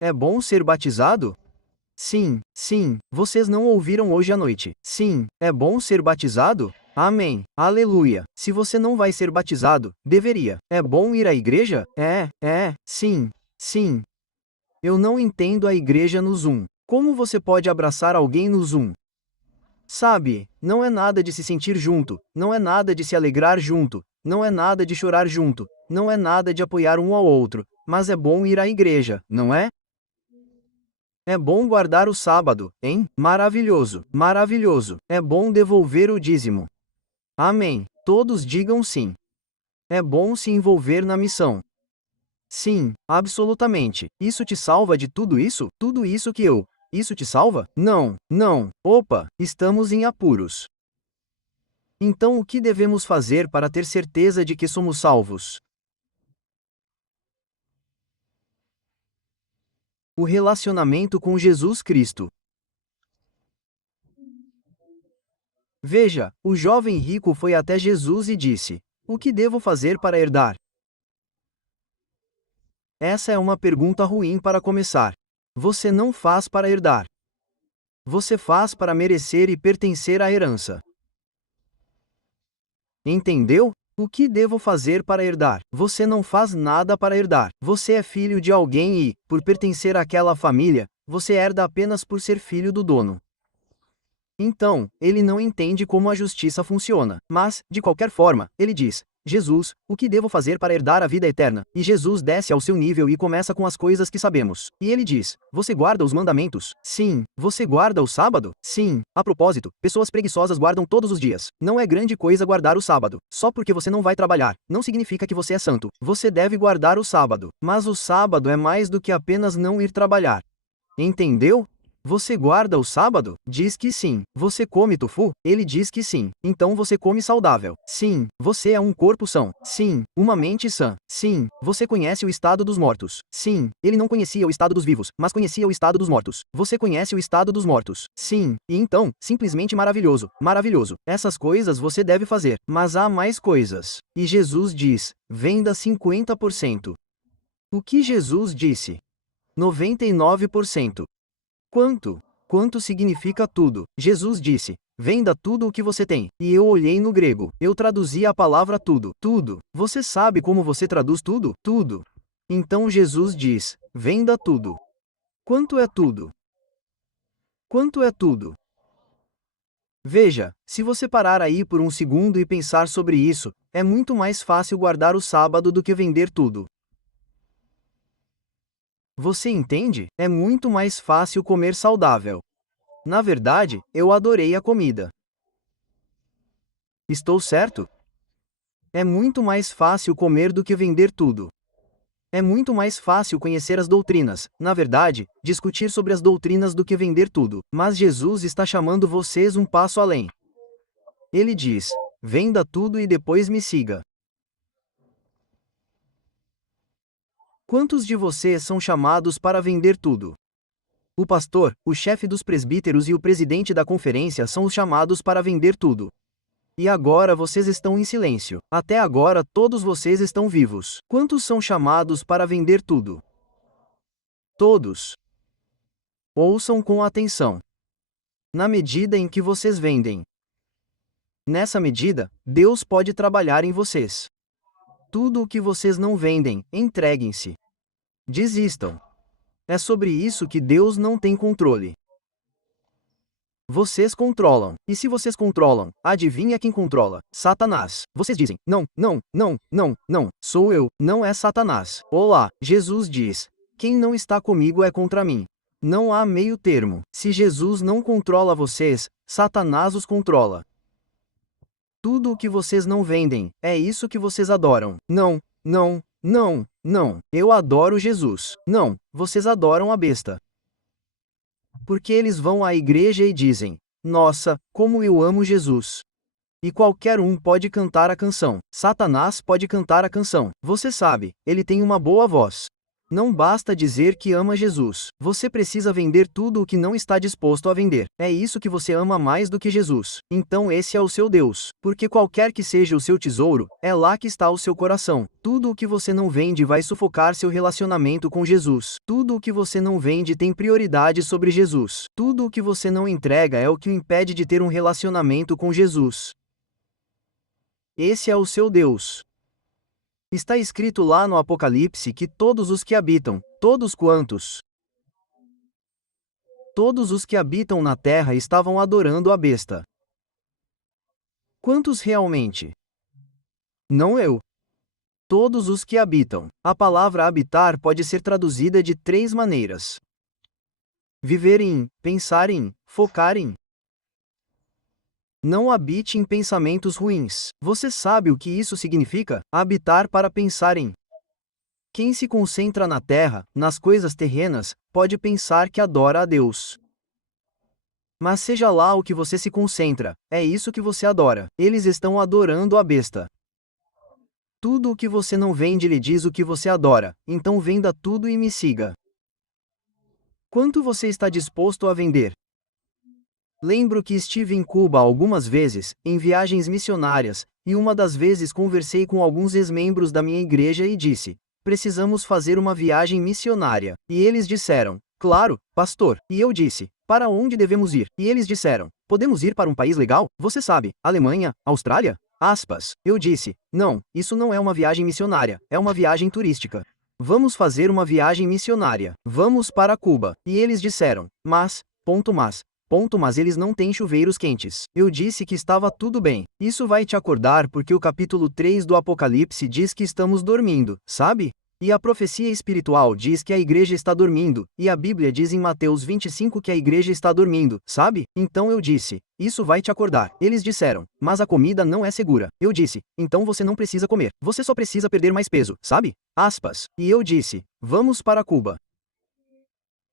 É bom ser batizado? Sim, sim, vocês não ouviram hoje à noite. Sim, é bom ser batizado? Amém. Aleluia. Se você não vai ser batizado, deveria. É bom ir à igreja? Sim, sim. Eu não entendo a igreja no Zoom. Como você pode abraçar alguém no Zoom? Sabe, não é nada de se sentir junto, não é nada de se alegrar junto, não é nada de chorar junto, não é nada de apoiar um ao outro, mas é bom ir à igreja, não é? É bom guardar o sábado, hein? Maravilhoso, maravilhoso. É bom devolver o dízimo. Amém. Todos digam sim. É bom se envolver na missão. Sim, absolutamente. Isso te salva de tudo isso? Tudo isso que eu. Isso te salva? Não, não. Opa, estamos em apuros. Então o que devemos fazer para ter certeza de que somos salvos? O relacionamento com Jesus Cristo. Veja, o jovem rico foi até Jesus e disse: O que devo fazer para herdar? Essa é uma pergunta ruim para começar. Você não faz para herdar. Você faz para merecer e pertencer à herança. Entendeu? O que devo fazer para herdar? Você não faz nada para herdar. Você é filho de alguém e, por pertencer àquela família, você herda apenas por ser filho do dono. Então, ele não entende como a justiça funciona. Mas, de qualquer forma, ele diz: Jesus, o que devo fazer para herdar a vida eterna? E Jesus desce ao seu nível e começa com as coisas que sabemos. E ele diz: Você guarda os mandamentos? Sim. Você guarda o sábado? Sim. A propósito, pessoas preguiçosas guardam todos os dias. Não é grande coisa guardar o sábado. Só porque você não vai trabalhar, não significa que você é santo. Você deve guardar o sábado. Mas o sábado é mais do que apenas não ir trabalhar. Entendeu? Você guarda o sábado? Diz que sim. Você come tofu? Ele diz que sim. Então você come saudável. Sim. Você é um corpo são. Sim. Uma mente sã. Sim. Você conhece o estado dos mortos. Sim. Ele não conhecia o estado dos vivos, mas conhecia o estado dos mortos. Você conhece o estado dos mortos. Sim. E então, simplesmente maravilhoso. Maravilhoso. Essas coisas você deve fazer. Mas há mais coisas. E Jesus diz: venda 50%. O que Jesus disse? 99%. Quanto? Quanto significa tudo? Jesus disse: Venda tudo o que você tem. E eu olhei no grego. Eu traduzi a palavra tudo. Tudo. Você sabe como você traduz tudo? Tudo. Então Jesus diz: Venda tudo. Quanto é tudo? Quanto é tudo? Veja, se você parar aí por um segundo e pensar sobre isso, é muito mais fácil guardar o sábado do que vender tudo. Você entende? É muito mais fácil comer saudável. Na verdade, eu adorei a comida. Estou certo? É muito mais fácil comer do que vender tudo. É muito mais fácil conhecer as doutrinas, na verdade, discutir sobre as doutrinas do que vender tudo. Mas Jesus está chamando vocês um passo além. Ele diz: venda tudo e depois me siga. Quantos de vocês são chamados para vender tudo? O pastor, o chefe dos presbíteros e o presidente da conferência são os chamados para vender tudo. E agora vocês estão em silêncio. Até agora todos vocês estão vivos. Quantos são chamados para vender tudo? Todos. Ouçam com atenção. Na medida em que vocês vendem. Nessa medida, Deus pode trabalhar em vocês. Tudo o que vocês não vendem, entreguem-se. Desistam. É sobre isso que Deus não tem controle. Vocês controlam. E se vocês controlam, adivinha quem controla? Satanás. Vocês dizem: não, não, não, não, não, sou eu, não é Satanás. Olá, Jesus diz: quem não está comigo é contra mim. Não há meio termo. Se Jesus não controla vocês, Satanás os controla. Tudo o que vocês não vendem, é isso que vocês adoram. Não, não, não, não. Eu adoro Jesus. Não, vocês adoram a besta. Porque eles vão à igreja e dizem: Nossa, como eu amo Jesus. E qualquer um pode cantar a canção. Satanás pode cantar a canção. Você sabe, ele tem uma boa voz. Não basta dizer que ama Jesus. Você precisa vender tudo o que não está disposto a vender. É isso que você ama mais do que Jesus. Então esse é o seu Deus. Porque qualquer que seja o seu tesouro, é lá que está o seu coração. Tudo o que você não vende vai sufocar seu relacionamento com Jesus. Tudo o que você não vende tem prioridade sobre Jesus. Tudo o que você não entrega é o que o impede de ter um relacionamento com Jesus. Esse é o seu Deus. Está escrito lá no Apocalipse que todos os que habitam, todos os que habitam na terra estavam adorando a besta. Quantos realmente? Não eu. Todos os que habitam. A palavra habitar pode ser traduzida de 3 maneiras: viver em, pensar em, focar em. Não habite em pensamentos ruins. Você sabe o que isso significa? Habitar para pensar em. Quem se concentra na terra, nas coisas terrenas, pode pensar que adora a Deus. Mas seja lá o que você se concentra, é isso que você adora. Eles estão adorando a besta. Tudo o que você não vende lhe diz o que você adora, então venda tudo e me siga. Quanto você está disposto a vender? Lembro que estive em Cuba algumas vezes, em viagens missionárias, e uma das vezes conversei com alguns ex-membros da minha igreja e disse: precisamos fazer uma viagem missionária. E eles disseram: claro, pastor. E eu disse: para onde devemos ir? E eles disseram: podemos ir para um país legal? Você sabe, Alemanha, Austrália? Eu disse: não, isso não é uma viagem missionária, é uma viagem turística. Vamos fazer uma viagem missionária. Vamos para Cuba. E eles disseram: mas eles não têm chuveiros quentes. Eu disse que estava tudo bem. Isso vai te acordar porque o capítulo 3 do Apocalipse diz que estamos dormindo, sabe? E a profecia espiritual diz que a igreja está dormindo, e a Bíblia diz em Mateus 25 que a igreja está dormindo, sabe? Então eu disse: isso vai te acordar. Eles disseram: mas a comida não é segura. Eu disse: então você não precisa comer. Você só precisa perder mais peso, sabe? E eu disse: vamos para Cuba.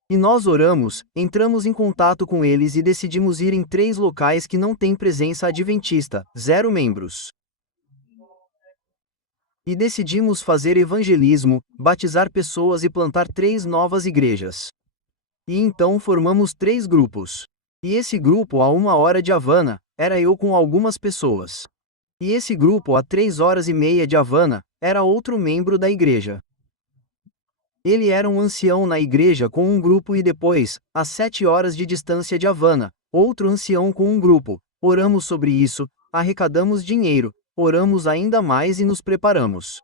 E nós oramos, entramos em contato com eles e decidimos ir em 3 locais que não têm presença adventista, 0 membros. E decidimos fazer evangelismo, batizar pessoas e plantar 3 novas igrejas. E então formamos 3 grupos. E esse grupo a 1 hora de Havana, era eu com algumas pessoas. E esse grupo a 3h30 de Havana, era outro membro da igreja. Ele era um ancião na igreja com um grupo e depois, a 7 horas de distância de Havana, outro ancião com um grupo. Oramos sobre isso, arrecadamos dinheiro, oramos ainda mais e nos preparamos.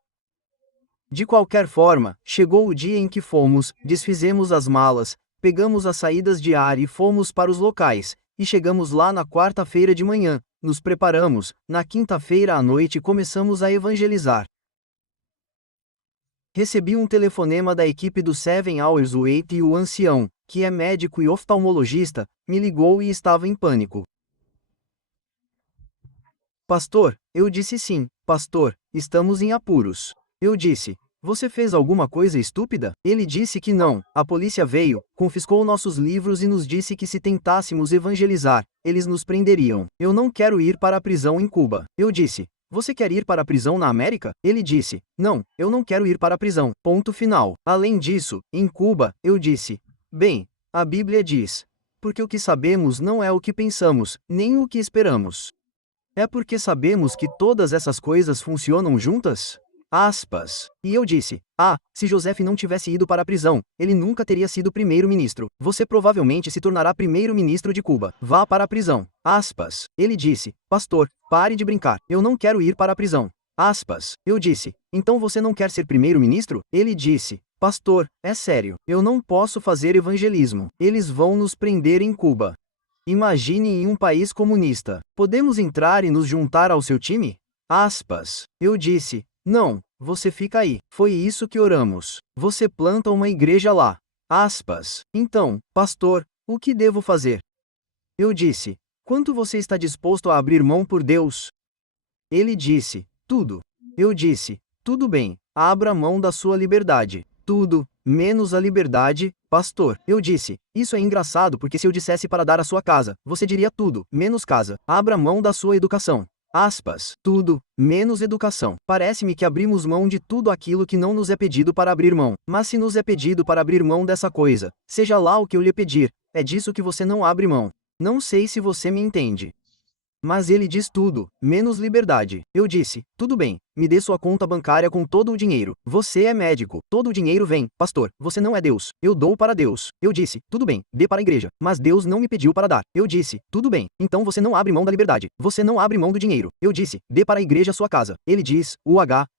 De qualquer forma, chegou o dia em que fomos, desfizemos as malas, pegamos as saídas de ar e fomos para os locais, e chegamos lá na quarta-feira de manhã, nos preparamos, na quinta-feira à noite começamos a evangelizar. Recebi um telefonema da equipe do 7 Hours Wait e o ancião, que é médico e oftalmologista, me ligou e estava em pânico. Pastor, eu disse sim, pastor, estamos em apuros. Eu disse: você fez alguma coisa estúpida? Ele disse que não, a polícia veio, confiscou nossos livros e nos disse que se tentássemos evangelizar, eles nos prenderiam. Eu não quero ir para a prisão em Cuba. Eu disse: você quer ir para a prisão na América? Ele disse: não, eu não quero ir para a prisão. Ponto final. Além disso, em Cuba, eu disse: bem, a Bíblia diz: porque o que sabemos não é o que pensamos, nem o que esperamos. É porque sabemos que todas essas coisas funcionam juntas? E eu disse: se Joseph não tivesse ido para a prisão, ele nunca teria sido primeiro-ministro. Você provavelmente se tornará primeiro-ministro de Cuba. Vá para a prisão. Ele disse: pastor, pare de brincar. Eu não quero ir para a prisão. Eu disse: então você não quer ser primeiro-ministro? Ele disse: pastor, é sério. Eu não posso fazer evangelismo. Eles vão nos prender em Cuba. Imagine em um país comunista. Podemos entrar e nos juntar ao seu time? Eu disse: não, você fica aí. Foi isso que oramos. Você planta uma igreja lá. Então, pastor, o que devo fazer? Eu disse: quanto você está disposto a abrir mão por Deus? Ele disse: tudo. Eu disse: tudo bem, abra mão da sua liberdade. Tudo, menos a liberdade, pastor. Eu disse: isso é engraçado porque se eu dissesse para dar a sua casa, você diria tudo, menos casa. Abra mão da sua educação. Tudo, menos educação. Parece-me que abrimos mão de tudo aquilo que não nos é pedido para abrir mão. Mas se nos é pedido para abrir mão dessa coisa, seja lá o que eu lhe pedir, é disso que você não abre mão. Não sei se você me entende. Mas ele diz tudo, menos liberdade. Eu disse, tudo bem, me dê sua conta bancária com todo o dinheiro. Você é médico, todo o dinheiro vem. Pastor, você não é Deus. Eu dou para Deus. Eu disse, tudo bem, dê para a igreja. Mas Deus não me pediu para dar. Eu disse, tudo bem, então você não abre mão da liberdade. Você não abre mão do dinheiro. Eu disse, dê para a igreja sua casa. Ele diz,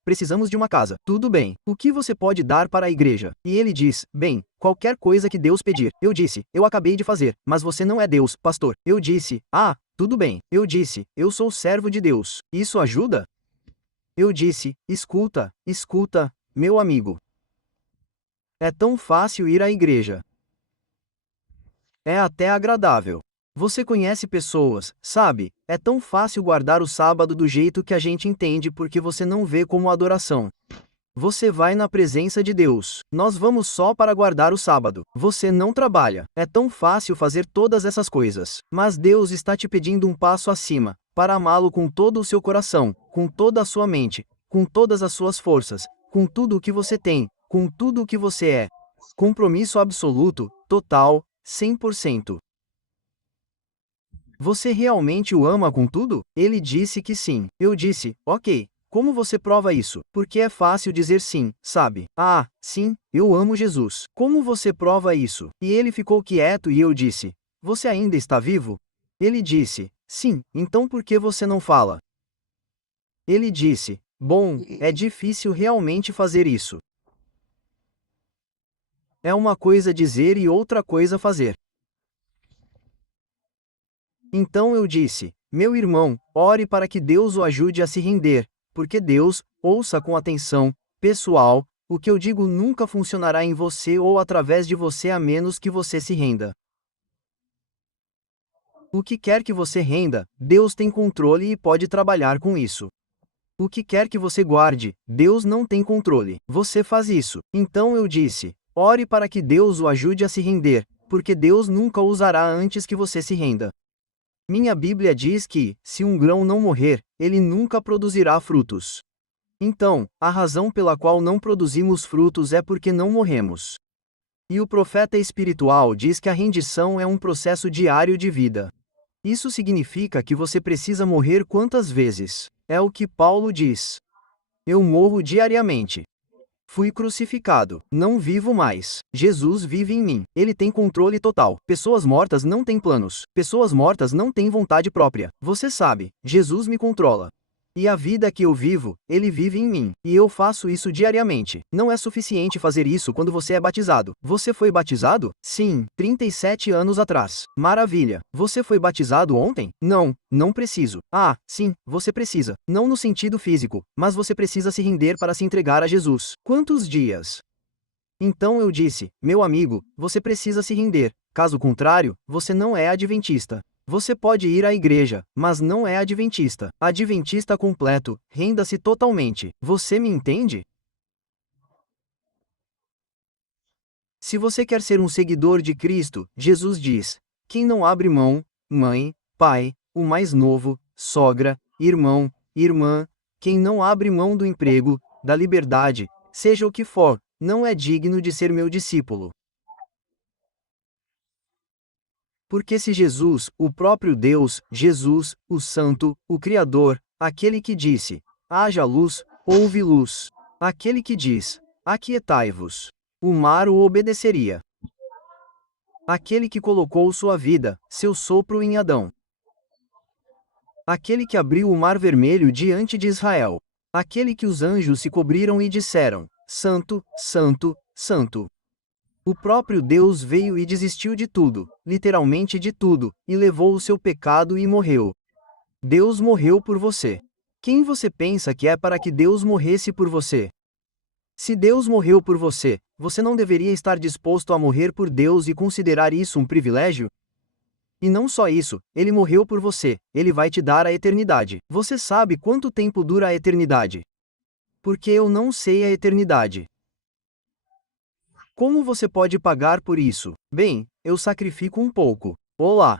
precisamos de uma casa. Tudo bem, o que você pode dar para a igreja? E ele diz, bem, qualquer coisa que Deus pedir. Eu disse, eu acabei de fazer, mas você não é Deus, pastor. Eu disse, tudo bem. Eu disse, eu sou servo de Deus. Isso ajuda? Eu disse, escuta, meu amigo. É tão fácil ir à igreja. É até agradável. Você conhece pessoas, sabe? É tão fácil guardar o sábado do jeito que a gente entende porque você não vê como adoração. Você vai na presença de Deus. Nós vamos só para guardar o sábado. Você não trabalha. É tão fácil fazer todas essas coisas. Mas Deus está te pedindo um passo acima, para amá-lo com todo o seu coração, com toda a sua mente, com todas as suas forças, com tudo o que você tem, com tudo o que você é. Compromisso absoluto, total, 100%. Você realmente o ama com tudo? Ele disse que sim. Eu disse, ok. Como você prova isso? Porque é fácil dizer sim, sabe? Sim, eu amo Jesus. Como você prova isso? E ele ficou quieto e eu disse, você ainda está vivo? Ele disse, sim, então por que você não fala? Ele disse, bom, é difícil realmente fazer isso. É uma coisa dizer e outra coisa fazer. Então eu disse, meu irmão, ore para que Deus o ajude a se render. Porque Deus, ouça com atenção, pessoal, o que eu digo nunca funcionará em você ou através de você a menos que você se renda. O que quer que você renda, Deus tem controle e pode trabalhar com isso. O que quer que você guarde, Deus não tem controle. Você faz isso. Então eu disse, ore para que Deus o ajude a se render, porque Deus nunca o usará antes que você se renda. Minha Bíblia diz que, se um grão não morrer, ele nunca produzirá frutos. Então, a razão pela qual não produzimos frutos é porque não morremos. E o profeta espiritual diz que a rendição é um processo diário de vida. Isso significa que você precisa morrer quantas vezes? É o que Paulo diz. Eu morro diariamente. Fui crucificado. Não vivo mais. Jesus vive em mim. Ele tem controle total. Pessoas mortas não têm planos. Pessoas mortas não têm vontade própria. Você sabe, Jesus me controla. E a vida que eu vivo, ele vive em mim. E eu faço isso diariamente. Não é suficiente fazer isso quando você é batizado. Você foi batizado? Sim, 37 anos atrás. Maravilha. Você foi batizado ontem? Não, não preciso. Sim, você precisa. Não no sentido físico, mas você precisa se render para se entregar a Jesus. Quantos dias? Então eu disse, meu amigo, você precisa se render. Caso contrário, você não é adventista. Você pode ir à igreja, mas não é adventista. Adventista completo, renda-se totalmente. Você me entende? Se você quer ser um seguidor de Cristo, Jesus diz: quem não abre mão, mãe, pai, o mais novo, sogra, irmão, irmã, quem não abre mão do emprego, da liberdade, seja o que for, não é digno de ser meu discípulo. Porque se Jesus, o próprio Deus, Jesus, o Santo, o Criador, aquele que disse, haja luz, houve luz, aquele que diz, aquietai-vos, o mar o obedeceria. Aquele que colocou sua vida, seu sopro em Adão. Aquele que abriu o mar vermelho diante de Israel. Aquele que os anjos se cobriram e disseram, Santo, Santo, Santo. O próprio Deus veio e desistiu de tudo, literalmente de tudo, e levou o seu pecado e morreu. Deus morreu por você. Quem você pensa que é para que Deus morresse por você? Se Deus morreu por você, você não deveria estar disposto a morrer por Deus e considerar isso um privilégio? E não só isso, ele morreu por você, ele vai te dar a eternidade. Você sabe quanto tempo dura a eternidade? Porque eu não sei a eternidade. Como você pode pagar por isso? Bem, eu sacrifico um pouco. Olá!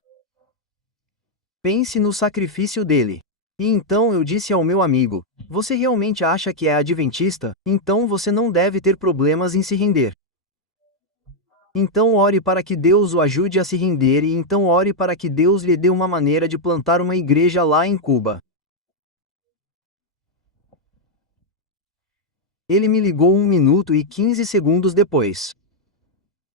Pense no sacrifício dele. E então eu disse ao meu amigo: você realmente acha que é adventista? Então você não deve ter problemas em se render. Então ore para que Deus o ajude a se render e então ore para que Deus lhe dê uma maneira de plantar uma igreja lá em Cuba. Ele me ligou 1 minuto e 15 segundos depois.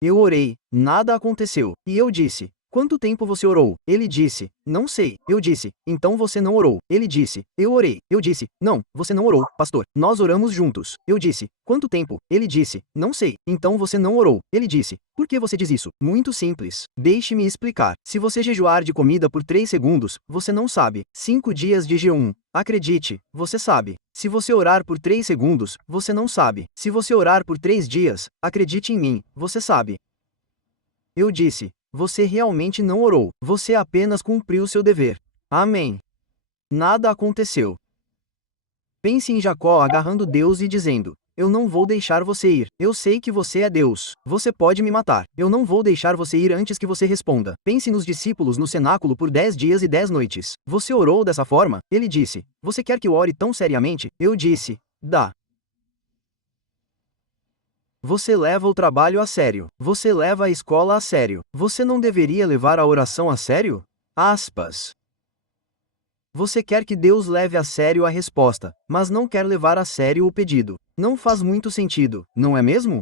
Eu orei, nada aconteceu. E eu disse: quanto tempo você orou? Ele disse: não sei. Eu disse: então você não orou. Ele disse: eu orei. Eu disse: não, você não orou, pastor. Nós oramos juntos. Eu disse: quanto tempo? Ele disse: não sei. Então você não orou. Ele disse: por que você diz isso? Muito simples. Deixe-me explicar. Se você jejuar de comida por 3 segundos, você não sabe. 5 dias de jejum. Acredite, você sabe. Se você orar por 3 segundos, você não sabe. Se você orar por 3 dias, acredite em mim, você sabe. Eu disse: você realmente não orou, você apenas cumpriu seu dever. Amém. Nada aconteceu. Pense em Jacó agarrando Deus e dizendo: eu não vou deixar você ir. Eu sei que você é Deus. Você pode me matar. Eu não vou deixar você ir antes que você responda. Pense nos discípulos no cenáculo por 10 dias e 10 noites. Você orou dessa forma? Ele disse: você quer que eu ore tão seriamente? Eu disse: dá. Você leva o trabalho a sério. Você leva a escola a sério. Você não deveria levar a oração a sério? Aspas. Você quer que Deus leve a sério a resposta, mas não quer levar a sério o pedido. Não faz muito sentido, não é mesmo?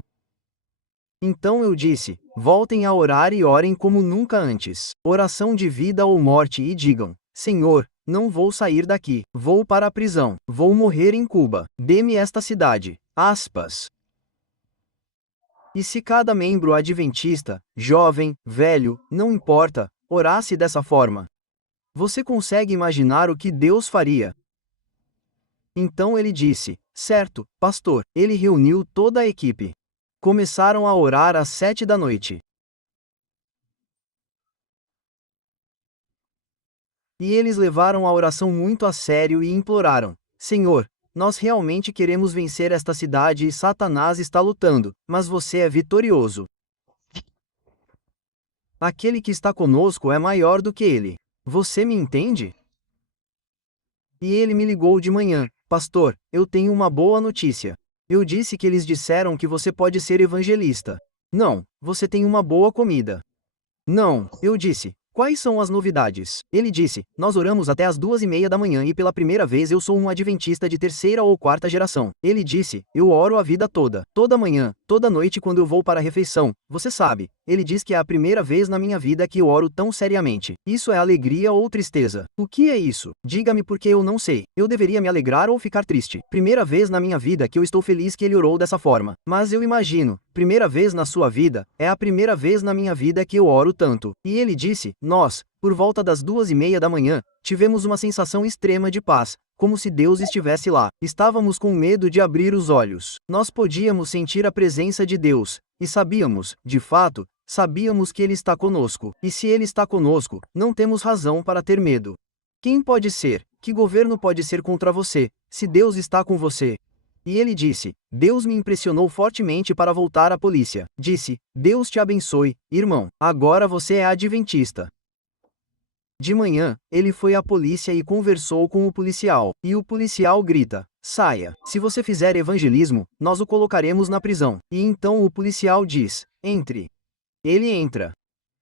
Então eu disse: voltem a orar e orem como nunca antes. Oração de vida ou morte e digam: Senhor, não vou sair daqui. Vou para a prisão. Vou morrer em Cuba. Dê-me esta cidade. Aspas. E se cada membro adventista, jovem, velho, não importa, orasse dessa forma? Você consegue imaginar o que Deus faria? Então ele disse: certo, pastor. Ele reuniu toda a equipe. Começaram a orar às 7 da noite. E eles levaram a oração muito a sério e imploraram: Senhor, nós realmente queremos vencer esta cidade e Satanás está lutando, mas você é vitorioso. Aquele que está conosco é maior do que ele. Você me entende? E ele me ligou de manhã: pastor, eu tenho uma boa notícia. Eu disse que eles disseram que você pode ser evangelista. Não, você tem uma boa comida. Não, eu disse. Quais são as novidades? Ele disse: nós oramos até as 2:30 da manhã e pela primeira vez eu sou um adventista de 3ª ou 4ª geração. Ele disse: eu oro a vida toda. Toda manhã, toda noite quando eu vou para a refeição. Você sabe, ele diz que é a primeira vez na minha vida que eu oro tão seriamente. Isso é alegria ou tristeza? O que é isso? Diga-me porque eu não sei. Eu deveria me alegrar ou ficar triste. Primeira vez na minha vida que eu estou feliz que ele orou dessa forma. Mas eu imagino, primeira vez na sua vida, é a primeira vez na minha vida que eu oro tanto. E ele disse: nós, por volta das 2:30 da manhã, tivemos uma sensação extrema de paz, como se Deus estivesse lá. Estávamos com medo de abrir os olhos. Nós podíamos sentir a presença de Deus, e sabíamos, de fato, sabíamos que Ele está conosco. E se Ele está conosco, não temos razão para ter medo. Quem pode ser? Que governo pode ser contra você, se Deus está com você? E ele disse: Deus me impressionou fortemente para voltar à polícia. Disse: Deus te abençoe, irmão. Agora você é adventista. De manhã, ele foi à polícia e conversou com o policial. E o policial grita: saia. Se você fizer evangelismo, nós o colocaremos na prisão. E então o policial diz: entre. Ele entra.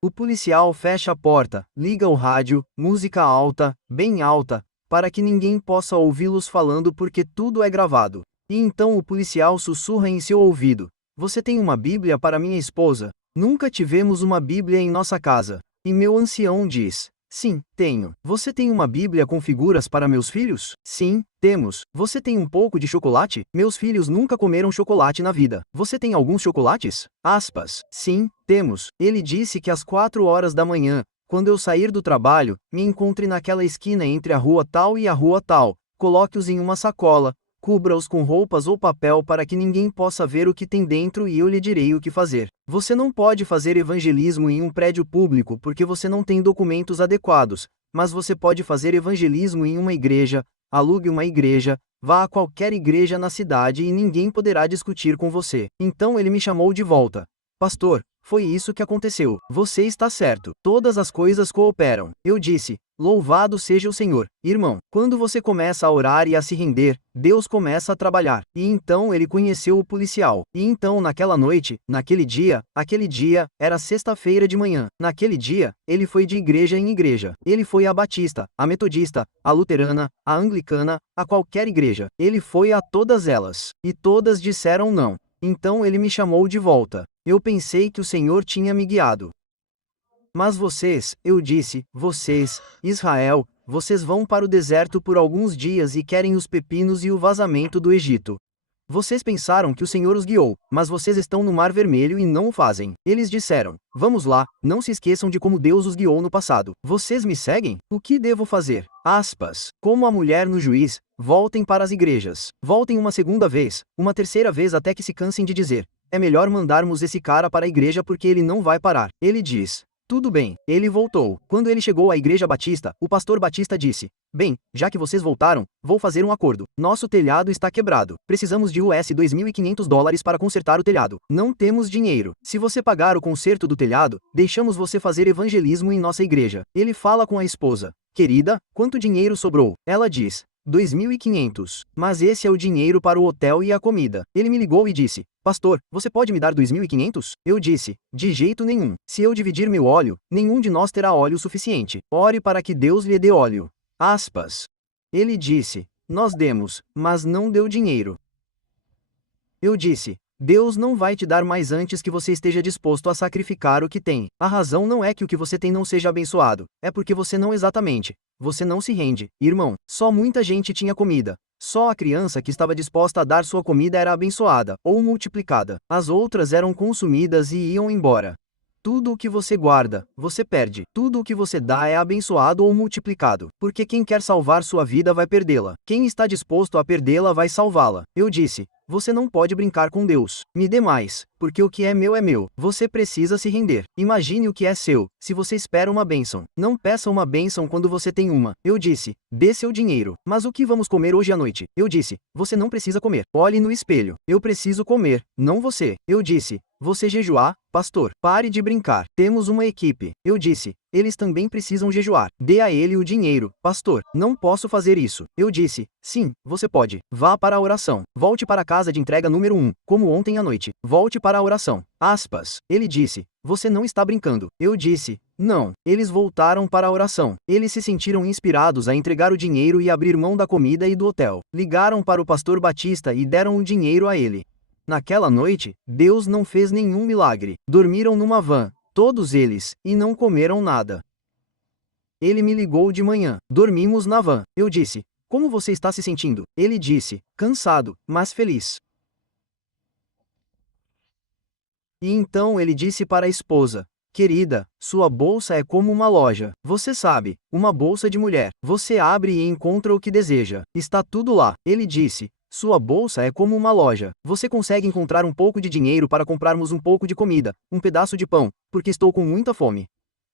O policial fecha a porta, liga o rádio, música alta, bem alta, para que ninguém possa ouvi-los falando porque tudo é gravado. E então o policial sussurra em seu ouvido: você tem uma Bíblia para minha esposa? Nunca tivemos uma Bíblia em nossa casa. E meu ancião diz: sim, tenho. Você tem uma Bíblia com figuras para meus filhos? Sim, temos. Você tem um pouco de chocolate? Meus filhos nunca comeram chocolate na vida. Você tem alguns chocolates? Aspas. Sim, temos. Ele disse que às 4 horas da manhã, quando eu sair do trabalho, me encontre naquela esquina entre a rua tal e a rua tal. Coloque-os em uma sacola, cubra-os com roupas ou papel para que ninguém possa ver o que tem dentro e eu lhe direi o que fazer. Você não pode fazer evangelismo em um prédio público porque você não tem documentos adequados, mas você pode fazer evangelismo em uma igreja. Alugue uma igreja, vá a qualquer igreja na cidade e ninguém poderá discutir com você. Então ele me chamou de volta. Pastor, Foi isso que aconteceu. Você está certo. Todas as coisas cooperam. Eu disse: louvado seja o Senhor. Irmão, quando você começa a orar e a se render, Deus começa a trabalhar. E então ele conheceu o policial. E então naquela noite, aquele dia, era sexta-feira de manhã. Naquele dia, ele foi de igreja em igreja. Ele foi à Batista, à Metodista, à Luterana, à Anglicana, a qualquer igreja. Ele foi a todas elas. E todas disseram não. Então ele me chamou de volta. Eu pensei que o Senhor tinha me guiado. Mas vocês, eu disse, vocês, Israel, vocês vão para o deserto por alguns dias e querem os pepinos e o vazamento do Egito. Vocês pensaram que o Senhor os guiou, mas vocês estão no Mar Vermelho e não o fazem. Eles disseram: vamos lá, não se esqueçam de como Deus os guiou no passado. Vocês me seguem? O que devo fazer? Aspas. Como a mulher no juiz, voltem para as igrejas. Voltem uma segunda vez, uma terceira vez até que se cansem de dizer: é melhor mandarmos esse cara para a igreja porque ele não vai parar. Ele diz: tudo bem, ele voltou. Quando ele chegou à igreja batista, o pastor Batista disse: bem, já que vocês voltaram, vou fazer um acordo. Nosso telhado está quebrado. Precisamos de US$ 2.500 para consertar o telhado. Não temos dinheiro. Se você pagar o conserto do telhado, deixamos você fazer evangelismo em nossa igreja. Ele fala com a esposa: querida, quanto dinheiro sobrou? Ela diz: 2.500. Mas esse é o dinheiro para o hotel e a comida. Ele me ligou e disse: pastor, você pode me dar 2.500? Eu disse: de jeito nenhum. Se eu dividir meu óleo, nenhum de nós terá óleo suficiente. Ore para que Deus lhe dê óleo. Aspas. Ele disse: nós demos, mas não deu dinheiro. Eu disse: Deus não vai te dar mais antes que você esteja disposto a sacrificar o que tem. A razão não é que o que você tem não seja abençoado, é porque você não exatamente. Você não se rende, irmão. Só muita gente tinha comida. Só a criança que estava disposta a dar sua comida era abençoada, ou multiplicada. As outras eram consumidas e iam embora. Tudo o que você guarda, você perde. Tudo o que você dá é abençoado ou multiplicado. Porque quem quer salvar sua vida vai perdê-la. Quem está disposto a perdê-la vai salvá-la. Eu disse: você não pode brincar com Deus. Me dê mais, porque o que é meu é meu. Você precisa se render. Imagine o que é seu, se você espera uma bênção. Não peça uma bênção quando você tem uma. Eu disse: dê seu dinheiro. Mas o que vamos comer hoje à noite? Eu disse: você não precisa comer. Olhe no espelho. Eu preciso comer, não você. Eu disse: você jejuar, pastor. Pare de brincar. Temos uma equipe. Eu disse: eles também precisam jejuar. Dê a ele o dinheiro. Pastor, não posso fazer isso. Eu disse: sim, você pode. Vá para a oração. Volte para a casa de entrega número 1, como ontem à noite. Volte para a oração. Aspas. Ele disse: você não está brincando. Eu disse: não. Eles voltaram para a oração. Eles se sentiram inspirados a entregar o dinheiro e abrir mão da comida e do hotel. Ligaram para o pastor Batista e deram o dinheiro a ele. Naquela noite, Deus não fez nenhum milagre. Dormiram numa van, todos eles, e não comeram nada. Ele me ligou de manhã. Dormimos na van. Eu disse: como você está se sentindo? Ele disse: cansado, mas feliz. E então ele disse para a esposa: querida, sua bolsa é como uma loja. Você sabe, uma bolsa de mulher. Você abre e encontra o que deseja. Está tudo lá. Ele disse: sua bolsa é como uma loja. Você consegue encontrar um pouco de dinheiro para comprarmos um pouco de comida, um pedaço de pão, porque estou com muita fome.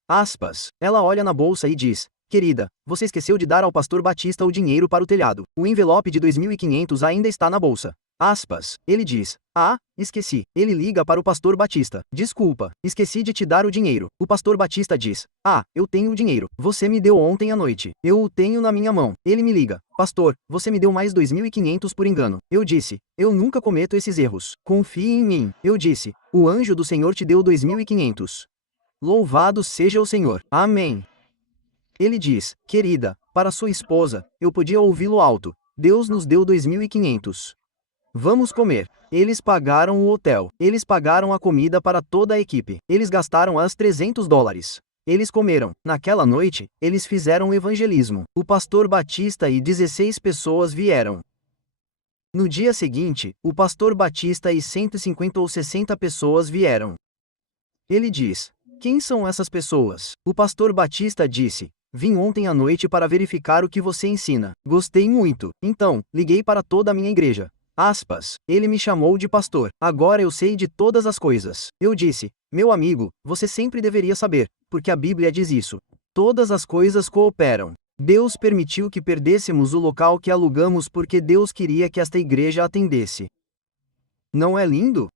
Aspas. Ela olha na bolsa e diz: querida, você esqueceu de dar ao pastor Batista o dinheiro para o telhado. O envelope de 2.500 ainda está na bolsa. Aspas. Ele diz: ah, esqueci. Ele liga para o pastor Batista: desculpa, esqueci de te dar o dinheiro. O pastor Batista diz: ah, eu tenho o dinheiro. Você me deu ontem à noite. Eu o tenho na minha mão. Ele me liga: pastor, você me deu mais 2.500 por engano. Eu disse: eu nunca cometo esses erros. Confie em mim. Eu disse: o anjo do Senhor te deu 2.500. Louvado seja o Senhor. Amém. Ele diz: querida, para sua esposa, eu podia ouvi-lo alto. Deus nos deu 2.500. Vamos comer. Eles pagaram o hotel. Eles pagaram a comida para toda a equipe. Eles gastaram as $300. Eles comeram. Naquela noite, eles fizeram evangelismo. O pastor Batista e 16 pessoas vieram. No dia seguinte, o pastor Batista e 150 ou 60 pessoas vieram. Ele diz: quem são essas pessoas? O pastor Batista disse: vim ontem à noite para verificar o que você ensina. Gostei muito. Então, liguei para toda a minha igreja. Aspas. Ele me chamou de pastor. Agora eu sei de todas as coisas. Eu disse: meu amigo, você sempre deveria saber, porque a Bíblia diz isso. Todas as coisas cooperam. Deus permitiu que perdêssemos o local que alugamos porque Deus queria que esta igreja atendesse. Não é lindo?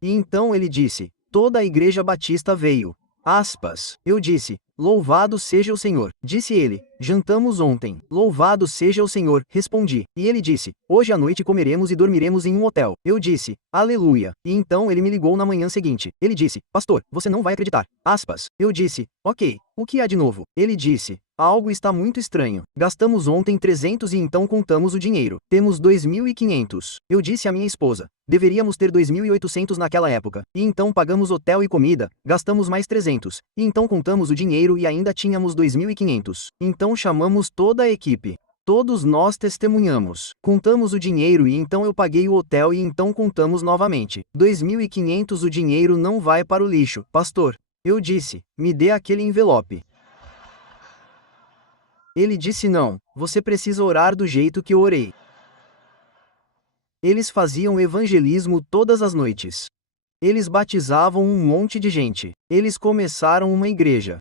E então ele disse: Toda a igreja batista veio. Aspas. Eu disse, louvado seja o Senhor. Disse ele, jantamos ontem. Louvado seja o Senhor, respondi. E ele disse, hoje à noite comeremos e dormiremos em um hotel. Eu disse, aleluia. E então ele me ligou na manhã seguinte. Ele disse, pastor, você não vai acreditar. Aspas. Eu disse, ok, o que há de novo? Ele disse, algo está muito estranho. Gastamos ontem 300 e então contamos o dinheiro. Temos 2.500. Eu disse à minha esposa, deveríamos ter 2.800 naquela época. E então pagamos hotel e comida, gastamos mais 300. E então contamos o dinheiro e ainda tínhamos 2.500. Então chamamos toda a equipe. Todos nós testemunhamos. Contamos o dinheiro e então eu paguei o hotel e então contamos novamente. 2.500. O dinheiro não vai para o lixo, pastor. Eu disse, me dê aquele envelope. Ele disse não, você precisa orar do jeito que eu orei. Eles faziam evangelismo todas as noites. Eles batizavam um monte de gente. Eles começaram uma igreja.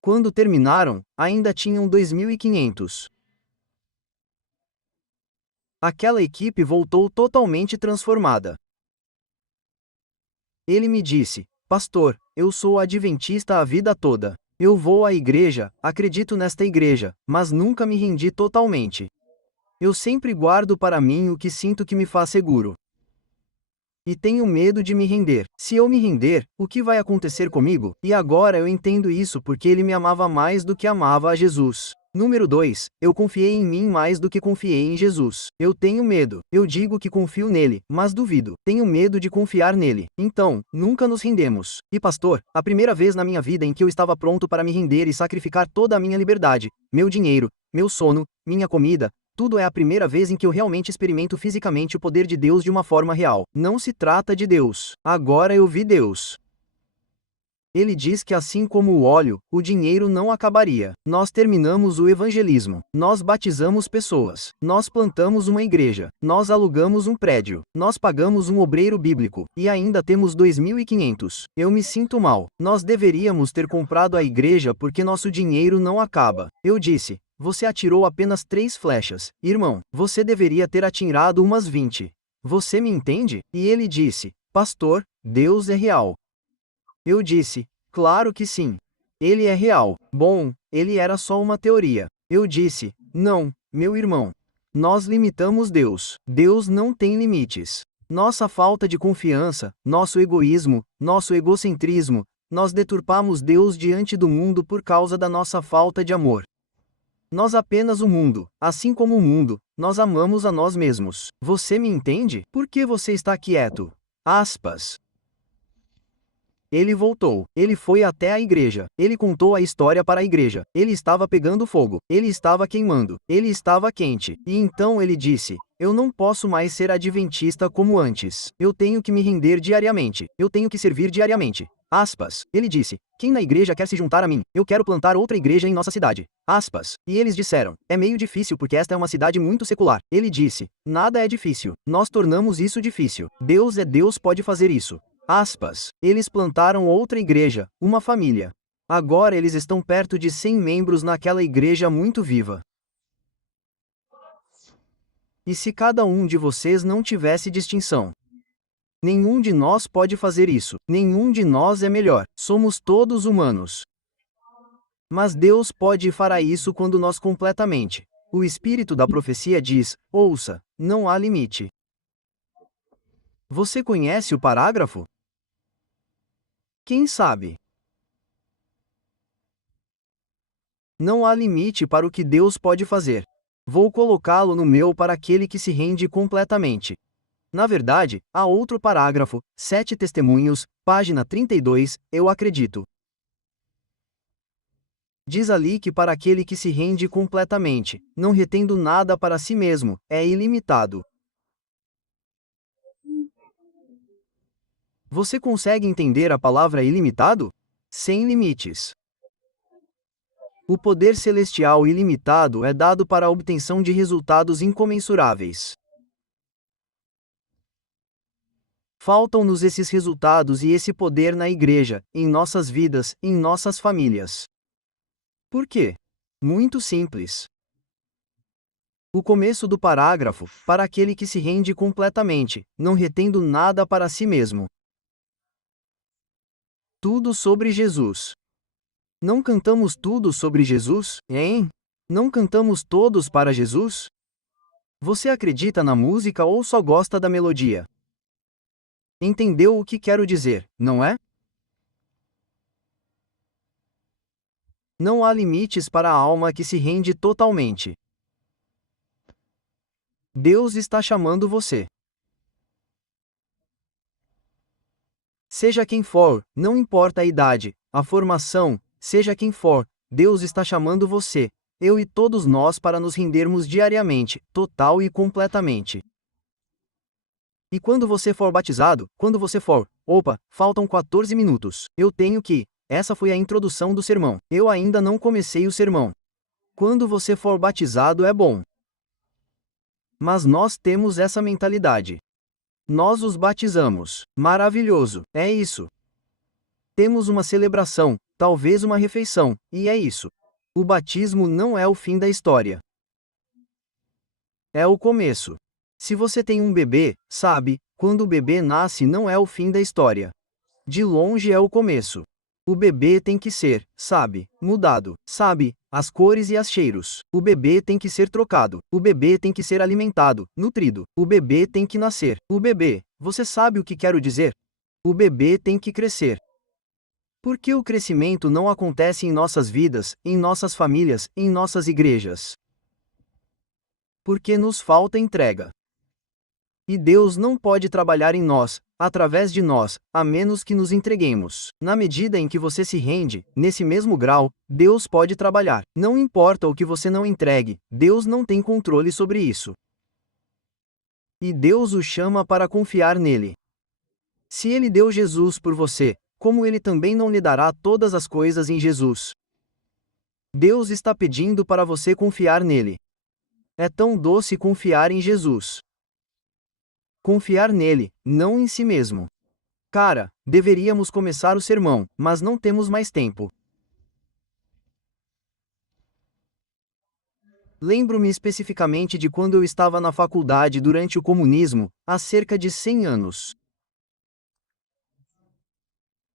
Quando terminaram, ainda tinham 2.500. Aquela equipe voltou totalmente transformada. Ele me disse, pastor, eu sou adventista a vida toda. Eu vou à igreja, acredito nesta igreja, mas nunca me rendi totalmente. Eu sempre guardo para mim o que sinto que me faz seguro. E tenho medo de me render. Se eu me render, o que vai acontecer comigo? E agora eu entendo isso porque ele me amava mais do que amava a Jesus. Número 2. Eu confiei em mim mais do que confiei em Jesus. Eu tenho medo. Eu digo que confio nele, mas duvido. Tenho medo de confiar nele. Então, nunca nos rendemos. E pastor, a primeira vez na minha vida em que eu estava pronto para me render e sacrificar toda a minha liberdade, meu dinheiro, meu sono, minha comida, tudo é a primeira vez em que eu realmente experimento fisicamente o poder de Deus de uma forma real. Não se trata de Deus. Agora eu vi Deus. Ele diz que assim como o óleo, o dinheiro não acabaria. Nós terminamos o evangelismo. Nós batizamos pessoas. Nós plantamos uma igreja. Nós alugamos um prédio. Nós pagamos um obreiro bíblico. E ainda temos 2.500. Eu me sinto mal. Nós deveríamos ter comprado a igreja porque nosso dinheiro não acaba. Eu disse, você atirou apenas 3 flechas. Irmão, você deveria ter atirado umas 20. Você me entende? E ele disse, pastor, Deus é real. Eu disse, claro que sim. Ele é real. Bom, ele era só uma teoria. Eu disse, não, meu irmão. Nós limitamos Deus. Deus não tem limites. Nossa falta de confiança, nosso egoísmo, nosso egocentrismo, nós deturpamos Deus diante do mundo por causa da nossa falta de amor. Nós apenas o mundo, assim como o mundo, nós amamos a nós mesmos. Você me entende? Por que você está quieto? Aspas. Ele voltou. Ele foi até a igreja. Ele contou a história para a igreja. Ele estava pegando fogo. Ele estava queimando. Ele estava quente. E então ele disse, eu não posso mais ser adventista como antes. Eu tenho que me render diariamente. Eu tenho que servir diariamente. Aspas. Ele disse, quem na igreja quer se juntar a mim? Eu quero plantar outra igreja em nossa cidade. Aspas. E eles disseram, é meio difícil porque esta é uma cidade muito secular. Ele disse, nada é difícil. Nós tornamos isso difícil. Deus é Deus, pode fazer isso. Aspas. Eles plantaram outra igreja, uma família. Agora eles estão perto de 100 membros naquela igreja muito viva. E se cada um de vocês não tivesse distinção? Nenhum de nós pode fazer isso. Nenhum de nós é melhor. Somos todos humanos. Mas Deus pode e fará isso quando nós completamente. O espírito da profecia diz, ouça, não há limite. Você conhece o parágrafo? Quem sabe? Não há limite para o que Deus pode fazer. Vou colocá-lo no meu para aquele que se rende completamente. Na verdade, há outro parágrafo, 7 testemunhos, página 32, eu acredito. Diz ali que para aquele que se rende completamente, não retendo nada para si mesmo, é ilimitado. Você consegue entender a palavra ilimitado? Sem limites. O poder celestial ilimitado é dado para a obtenção de resultados incomensuráveis. Faltam-nos esses resultados e esse poder na igreja, em nossas vidas, em nossas famílias. Por quê? Muito simples. O começo do parágrafo, para aquele que se rende completamente, não retendo nada para si mesmo. Tudo sobre Jesus. Não cantamos tudo sobre Jesus, hein? Não cantamos todos para Jesus? Você acredita na música ou só gosta da melodia? Entendeu o que quero dizer, não é? Não há limites para a alma que se rende totalmente. Deus está chamando você. Seja quem for, não importa a idade, a formação, seja quem for, Deus está chamando você, eu e todos nós para nos rendermos diariamente, total e completamente. E quando você for batizado, quando você for, opa, faltam 14 minutos, eu tenho que. Essa foi a introdução do sermão. Eu ainda não comecei o sermão. Quando você for batizado é bom. Mas nós temos essa mentalidade. Nós os batizamos. Maravilhoso, é isso. Temos uma celebração, talvez uma refeição, e é isso. O batismo não é o fim da história. É o começo. Se você tem um bebê, sabe, quando o bebê nasce não é o fim da história. De longe é o começo. O bebê tem que ser, sabe, mudado, sabe, as cores e as cheiros. O bebê tem que ser trocado. O bebê tem que ser alimentado, nutrido. O bebê tem que nascer. O bebê, você sabe o que quero dizer? O bebê tem que crescer. Por que o crescimento não acontece em nossas vidas, em nossas famílias, em nossas igrejas? Porque nos falta entrega. E Deus não pode trabalhar em nós, através de nós, a menos que nos entreguemos. Na medida em que você se rende, nesse mesmo grau, Deus pode trabalhar. Não importa o que você não entregue, Deus não tem controle sobre isso. E Deus o chama para confiar nele. Se ele deu Jesus por você, como ele também não lhe dará todas as coisas em Jesus? Deus está pedindo para você confiar nele. É tão doce confiar em Jesus. Confiar nele, não em si mesmo. Cara, deveríamos começar o sermão, mas não temos mais tempo. Lembro-me especificamente de quando eu estava na faculdade durante o comunismo, há cerca de 100 anos.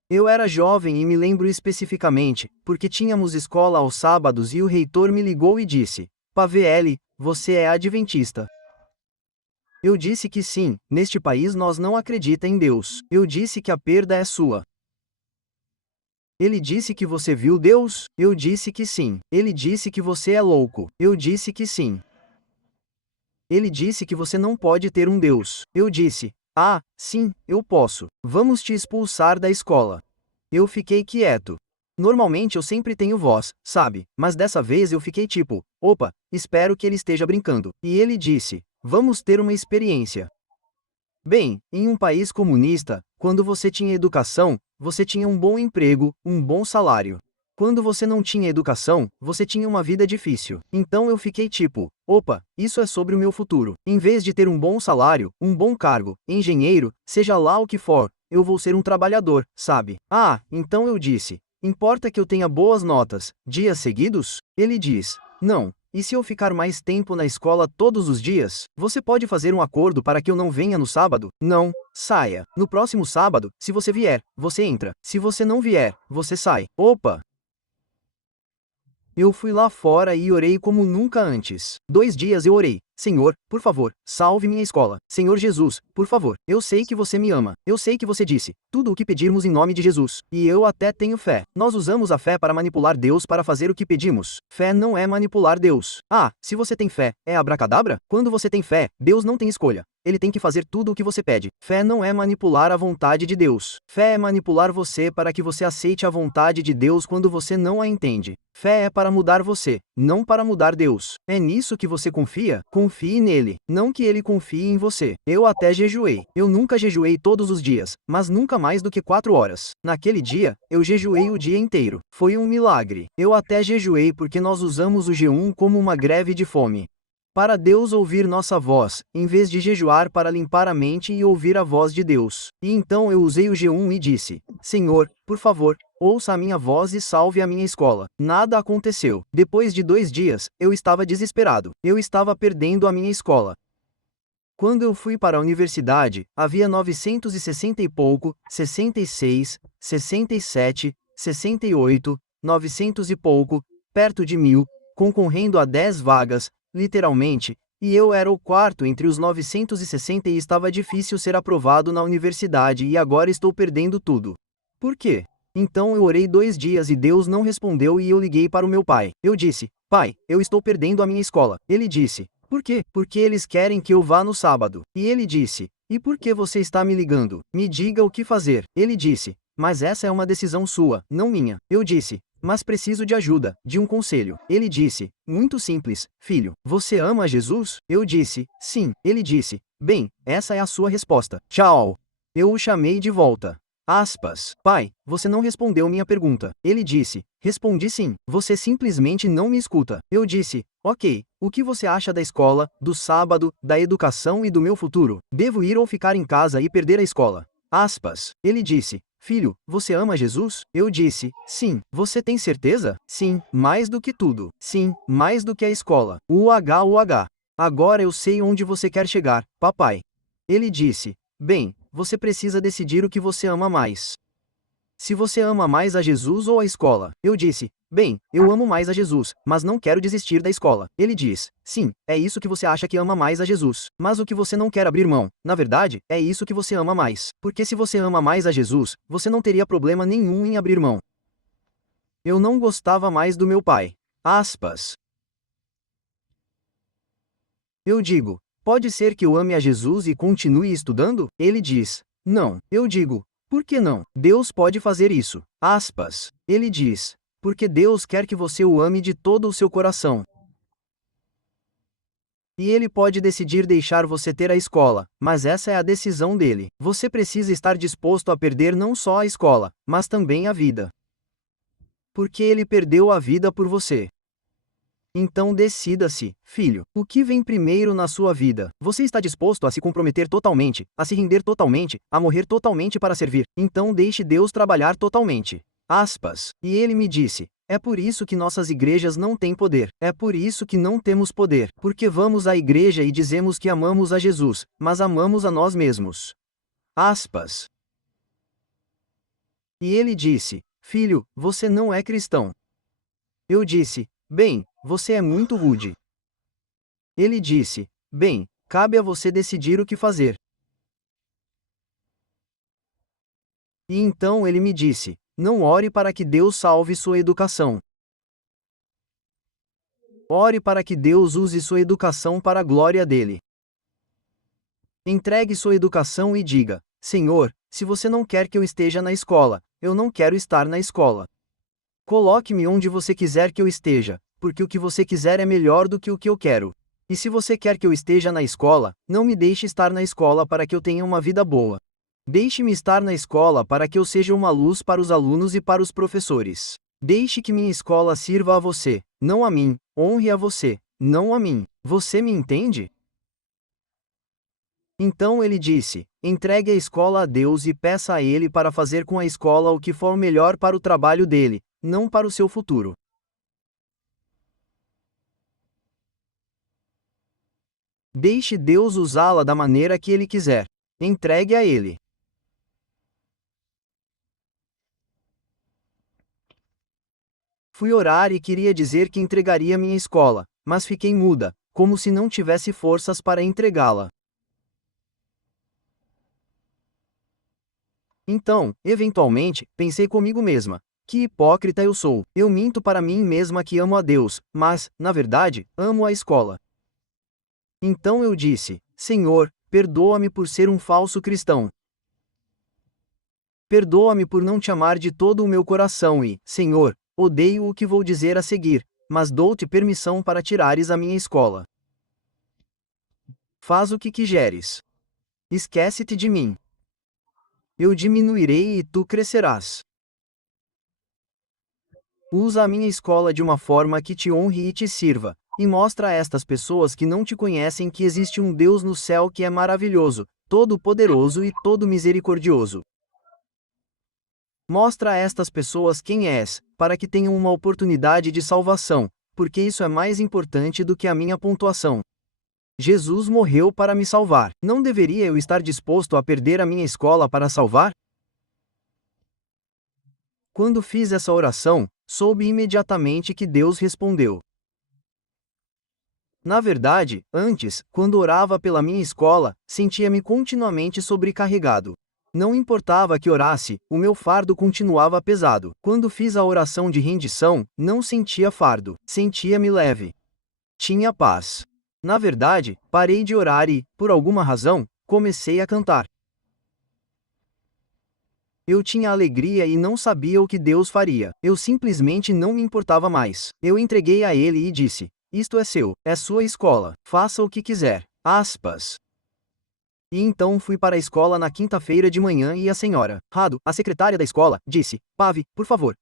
Eu era jovem e me lembro especificamente, porque tínhamos escola aos sábados e o reitor me ligou e disse: Pavel, você é adventista? Eu disse que sim, neste país nós não acredita em Deus. Eu disse que a perda é sua. Ele disse que você viu Deus? Eu disse que sim. Ele disse que você é louco. Eu disse que sim. Ele disse que você não pode ter um Deus. Eu disse: ah, sim, eu posso. Vamos te expulsar da escola. Eu fiquei quieto. Normalmente eu sempre tenho voz, sabe? Mas dessa vez eu fiquei tipo: opa, espero que ele esteja brincando. E ele disse: vamos ter uma experiência. Bem, em um país comunista, quando você tinha educação, você tinha um bom emprego, um bom salário. Quando você não tinha educação, você tinha uma vida difícil. Então eu fiquei tipo: opa, isso é sobre o meu futuro. Em vez de ter um bom salário, um bom cargo, engenheiro, seja lá o que for, eu vou ser um trabalhador, sabe? Ah, então eu disse: importa que eu tenha boas notas, dias seguidos? Ele diz: não. E se eu ficar mais tempo na escola todos os dias? Você pode fazer um acordo para que eu não venha no sábado? Não, saia. No próximo sábado, se você vier, você entra. Se você não vier, você sai. Opa! Eu fui lá fora e orei como nunca antes. 2 dias eu orei: Senhor, por favor, salve minha escola. Senhor Jesus, por favor, eu sei que você me ama. Eu sei que você disse tudo o que pedirmos em nome de Jesus. E eu até tenho fé. Nós usamos a fé para manipular Deus para fazer o que pedimos. Fé não é manipular Deus. Ah, se você tem fé, é abracadabra? Quando você tem fé, Deus não tem escolha. Ele tem que fazer tudo o que você pede. Fé não é manipular a vontade de Deus. Fé é manipular você para que você aceite a vontade de Deus quando você não a entende. Fé é para mudar você, não para mudar Deus. É nisso que você confia? Confie nele, não que ele confie em você. Eu até jejuei. Eu nunca jejuei todos os dias, mas nunca mais do que 4 horas. Naquele dia, eu jejuei o dia inteiro. Foi um milagre. Eu até jejuei porque nós usamos o jejum como uma greve de fome. Para Deus ouvir nossa voz, em vez de jejuar para limpar a mente e ouvir a voz de Deus. E então eu usei o jejum e disse: Senhor, por favor, ouça a minha voz e salve a minha escola. Nada aconteceu. Depois de 2 dias, eu estava desesperado. Eu estava perdendo a minha escola. Quando eu fui para a universidade, havia 960 e pouco, 66, 67, 68, 900 e pouco, perto de 1000, concorrendo a 10 vagas, literalmente, e eu era o quarto entre os 960 e estava difícil ser aprovado na universidade e agora estou perdendo tudo. Por quê? Então eu orei 2 dias e Deus não respondeu e eu liguei para o meu pai. Eu disse: Pai, eu estou perdendo a minha escola. Ele disse: Por quê? Porque eles querem que eu vá no sábado. E ele disse: E por que você está me ligando? Me diga o que fazer. Ele disse: Mas essa é uma decisão sua, não minha. Eu disse: Mas preciso de ajuda, de um conselho. Ele disse: Muito simples, filho. Você ama Jesus? Eu disse: Sim. Ele disse: Bem, essa é a sua resposta. Tchau. Eu o chamei de volta. Aspas. Pai, você não respondeu minha pergunta. Ele disse: Respondi sim. Você simplesmente não me escuta. Eu disse: Ok, o que você acha da escola, do sábado, da educação e do meu futuro? Devo ir ou ficar em casa e perder a escola? Aspas. Ele disse: Filho, você ama Jesus? Eu disse: Sim. Você tem certeza? Sim, mais do que tudo. Sim, mais do que a escola. UH. Agora eu sei onde você quer chegar, papai. Ele disse: Bem, você precisa decidir o que você ama mais. Se você ama mais a Jesus ou a escola. Eu disse: Bem, eu amo mais a Jesus, mas não quero desistir da escola. Ele diz: Sim, é isso que você acha que ama mais a Jesus. Mas o que você não quer abrir mão, na verdade, é isso que você ama mais. Porque se você ama mais a Jesus, você não teria problema nenhum em abrir mão. Eu não gostava mais do meu pai. Aspas. Eu digo: Pode ser que eu ame a Jesus e continue estudando? Ele diz: Não. Eu digo: Por que não? Deus pode fazer isso. Aspas. Ele diz: Porque Deus quer que você o ame de todo o seu coração. E ele pode decidir deixar você ter a escola, mas essa é a decisão dele. Você precisa estar disposto a perder não só a escola, mas também a vida. Porque ele perdeu a vida por você. Então decida-se, filho, o que vem primeiro na sua vida? Você está disposto a se comprometer totalmente, a se render totalmente, a morrer totalmente para servir? Então deixe Deus trabalhar totalmente. Aspas. E ele me disse: É por isso que nossas igrejas não têm poder. É por isso que não temos poder. Porque vamos à igreja e dizemos que amamos a Jesus, mas amamos a nós mesmos. Aspas. E ele disse: Filho, você não é cristão. Eu disse: Bem, você é muito rude. Ele disse: Bem, cabe a você decidir o que fazer. E então ele me disse: Não ore para que Deus salve sua educação. Ore para que Deus use sua educação para a glória dele. Entregue sua educação e diga: Senhor, se você não quer que eu esteja na escola, eu não quero estar na escola. Coloque-me onde você quiser que eu esteja, porque o que você quiser é melhor do que o que eu quero. E se você quer que eu esteja na escola, não me deixe estar na escola para que eu tenha uma vida boa. Deixe-me estar na escola para que eu seja uma luz para os alunos e para os professores. Deixe que minha escola sirva a você, não a mim. Honre a você, não a mim. Você me entende? Então ele disse: Entregue a escola a Deus e peça a Ele para fazer com a escola o que for melhor para o trabalho dele, não para o seu futuro. Deixe Deus usá-la da maneira que Ele quiser. Entregue a Ele. Fui orar e queria dizer que entregaria minha escola, mas fiquei muda, como se não tivesse forças para entregá-la. Então, eventualmente, pensei comigo mesma: que hipócrita eu sou. Eu minto para mim mesma que amo a Deus, mas, na verdade, amo a escola. Então eu disse: Senhor, perdoa-me por ser um falso cristão. Perdoa-me por não te amar de todo o meu coração e, Senhor, odeio o que vou dizer a seguir, mas dou-te permissão para tirares a minha escola. Faz o que quiseres. Esquece-te de mim. Eu diminuirei e tu crescerás. Usa a minha escola de uma forma que te honre e te sirva, e mostra a estas pessoas que não te conhecem que existe um Deus no céu que é maravilhoso, todo-poderoso e todo misericordioso. Mostra a estas pessoas quem és, para que tenham uma oportunidade de salvação, porque isso é mais importante do que a minha pontuação. Jesus morreu para me salvar. Não deveria eu estar disposto a perder a minha escola para salvar? Quando fiz essa oração, soube imediatamente que Deus respondeu. Na verdade, antes, quando orava pela minha escola, sentia-me continuamente sobrecarregado. Não importava que orasse, o meu fardo continuava pesado. Quando fiz a oração de rendição, não sentia fardo, sentia-me leve. Tinha paz. Na verdade, parei de orar e, por alguma razão, comecei a cantar. Eu tinha alegria e não sabia o que Deus faria. Eu simplesmente não me importava mais. Eu entreguei a ele e disse: isto é seu, é sua escola, faça o que quiser. Aspas. E então fui para a escola na quinta-feira de manhã e a senhora Rado, a secretária da escola, disse: Pave, por favor,